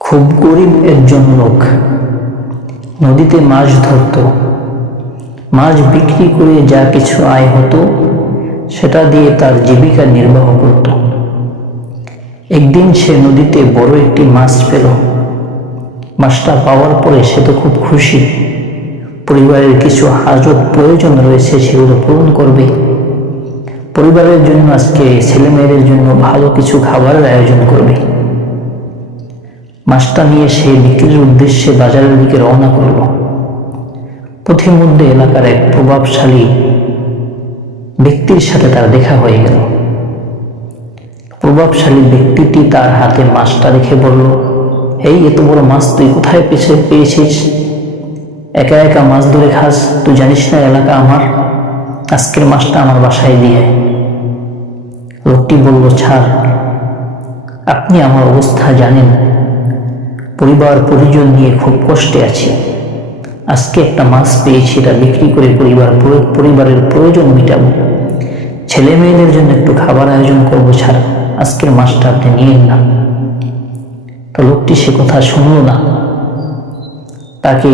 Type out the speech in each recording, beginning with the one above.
খুব গরিব একজন লোক নদীতে মাছ ধরত। মাছ বিক্রি করে যা কিছু আয় হতো সেটা দিয়ে তার জীবিকা নির্বাহ করত। একদিন সে নদীতে বড় একটি মাছ পেল। মাছটা পাওয়ার পরে সে তো খুব খুশি। পরিবারের কিছু হাজত প্রয়োজন রয়েছে, সেগুলো পূরণ করবে। পরিবারের জন্য আজকে ছেলেমেয়েদের জন্য ভালো কিছু খাবারের আয়োজন করবে। মাছটা নিয়ে সে বিক্রির উদ্দেশ্যে বাজারের দিকে রওনা করল। পথিমধ্যে এলাকার এক প্রভাবশালী ব্যক্তির সাথে তার দেখা হয়ে গেল। প্রভাবশালী ব্যক্তিটি তার হাতে মাছটা রেখে বলল, এই এত বড় মাছ তুই কোথায় পেয়েছিস? একা একা মাছ ধরে খাস? তুই জানিস না এলাকা আমার? আজকের মাছটা আমার বাসায় দিয়ে। লোকটি বলল, ছাড়, আপনি আমার অবস্থা জানেন। পরিবার পরিজন নিয়ে খুব কষ্টে আছি। আজকে একটা মাছ পেয়েছি, এটা বিক্রি করে পরিবারের প্রয়োজন মিটাবো, ছেলে মেয়েদের জন্য একটু খাবার আয়োজন করবো। ছাড়া আজকের মাছটা আপনি নিয়েন না। তো লোকটি সে কথা শুনল না। তাকে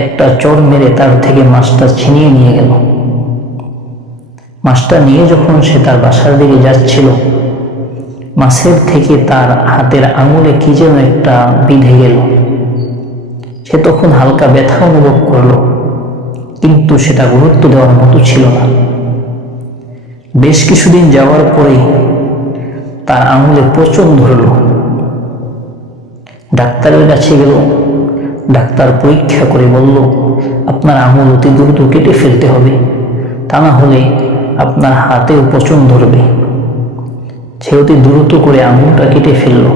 একটা চড় মেরে তার থেকে মাছটা ছিনিয়ে নিয়ে গেল। মাছটা নিয়ে যখন সে তার বাসার দিকে যাচ্ছিল, মাছের থেকে তার হাতের আঙুলে কি যেন একটা বিঁধে গেল। সে তখন হালকা ব্যথা অনুভব করল, কিন্তু সেটা গুরুত্ব দেওয়ার মতো ছিল না। বেশ কিছুদিন যাওয়ার পরে তার আঙুলে পচন ধরল। ডাক্তারের কাছে গেল। ডাক্তার পরীক্ষা করে বলল, আপনার আঙুল অতি দ্রুত কেটে ফেলতে হবে, তা না হলে আপনার হাতেও পচন ধরবে। সে অতি দ্রুত করে আঙুলটা কেটে ফেলল,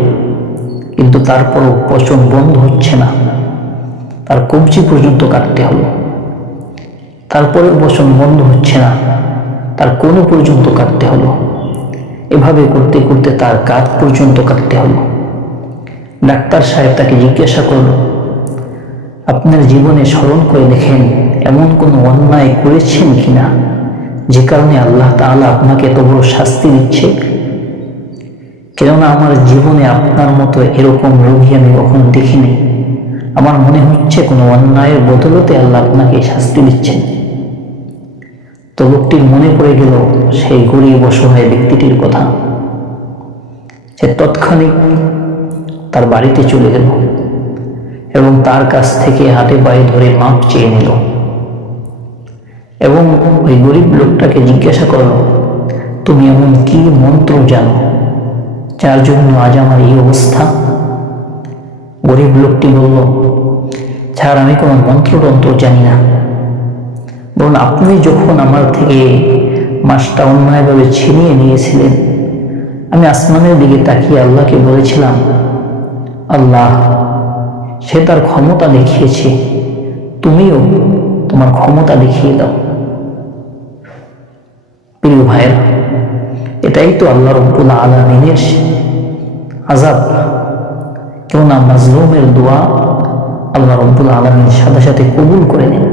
কিন্তু তারপরও পচন বন্ধ হচ্ছে না। তার কবজি পর্যন্ত কাটতে হলো। তারপরেও পচন বন্ধ হচ্ছে না, তার কোণে পর্যন্ত কাটতে হলো। এভাবে করতে করতে তার কাঁধ পর্যন্ত কাটতে হলো। ডাক্তার সাহেব তাকে জিজ্ঞাসা করল, আপনার জীবনে স্মরণ করে দেখেন এমন কোনো অন্যায় করেছেন কিনা যে কারণে আল্লাহ তাআলা আপনাকে এত বড় শাস্তি দিচ্ছে? কেননা আমার জীবনে আপনার মতো এরকম রোগী আমি কখনো দেখিনি। আমার মনে হচ্ছে কোনো অন্যায়ের বদলতে আল্লাহ আপনাকে শাস্তি দিচ্ছেন। তো লোকটির মনে পড়ে গেল সেই গরিব অসহায় ব্যক্তিটির কথা। সে তৎক্ষণিক তার বাড়িতে চলে গেল এবং তার কাছ থেকে হাতে পায়ে ধরে মাপ চেয়ে নিল এবং ওই গরিব লোকটাকে জিজ্ঞাসা করল, তুমি এমন কি মন্ত্র জানো যার জন্য আজ আমার এই অবস্থা? গরিব লোকটি বলল, ছাড়, আমি কোনো মন্ত্রতন্ত্র জানি না। বলুন, আপনি যখন আমার থেকে মাছটা অন্যায়ভাবে ছিনিয়ে নিয়েছিলেন, আমি আসমানের দিকে তাকিয়ে আল্লাহকে বলেছিলাম, আল্লাহ, সে তার ক্ষমতা দেখিয়েছে, তুমিও তোমার ক্ষমতা দেখিয়ে দাও। প্রিয় ভাইয়েরা, এটাই তো আল্লাহ রাব্বুল আলামিনের আযাব। কেননা মাজলুমের দোয়া আল্লাহ রাব্বুল আলামিন সাথে সাথে কবুল করে নেন।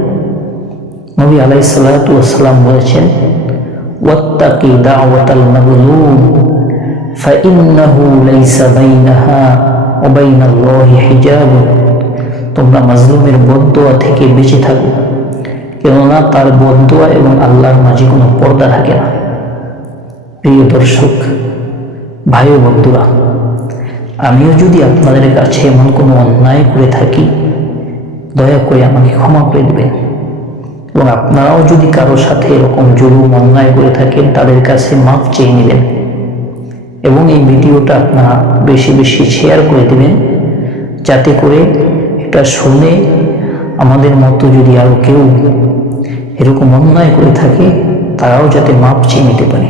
নবী আলাইহিস সালাতু ওয়াস সালাম বলেছেন, ওয়াত্তাকি দাওয়াতাল মাজলুম ফাইন্নাহু লাইসা বাইনাহা ওয়া বাইনাল্লাহি হিজাব। তোমরা মাজলুমের বদদোয়া থেকে বেঁচে থাকো, কেননা তার বদদোয়া এবং আল্লাহর মাঝে কোনো পর্দা থাকে না। প্রিয় দর্শক, ভাই ও বন্ধুরা, আমিও যদি আপনাদের কাছে এমন কোনো অন্যায় করে থাকি, দয়া করে আমাকে ক্ষমা করে দেবেন। এবং আপনারাও যদি কারো সাথে এরকম জুলুম অন্যায় করে থাকেন, তাদের কাছে মাফ চেয়ে নেবেন এবং এই ভিডিওটা আপনারা বেশি বেশি শেয়ার করে দেবেন, যাতে করে এটা শুনে আমাদের মতো যদি আরো কেউ এরকম অন্যায় করে থাকে, তারাও যাতে মাপ চেয়ে নিতে পারে।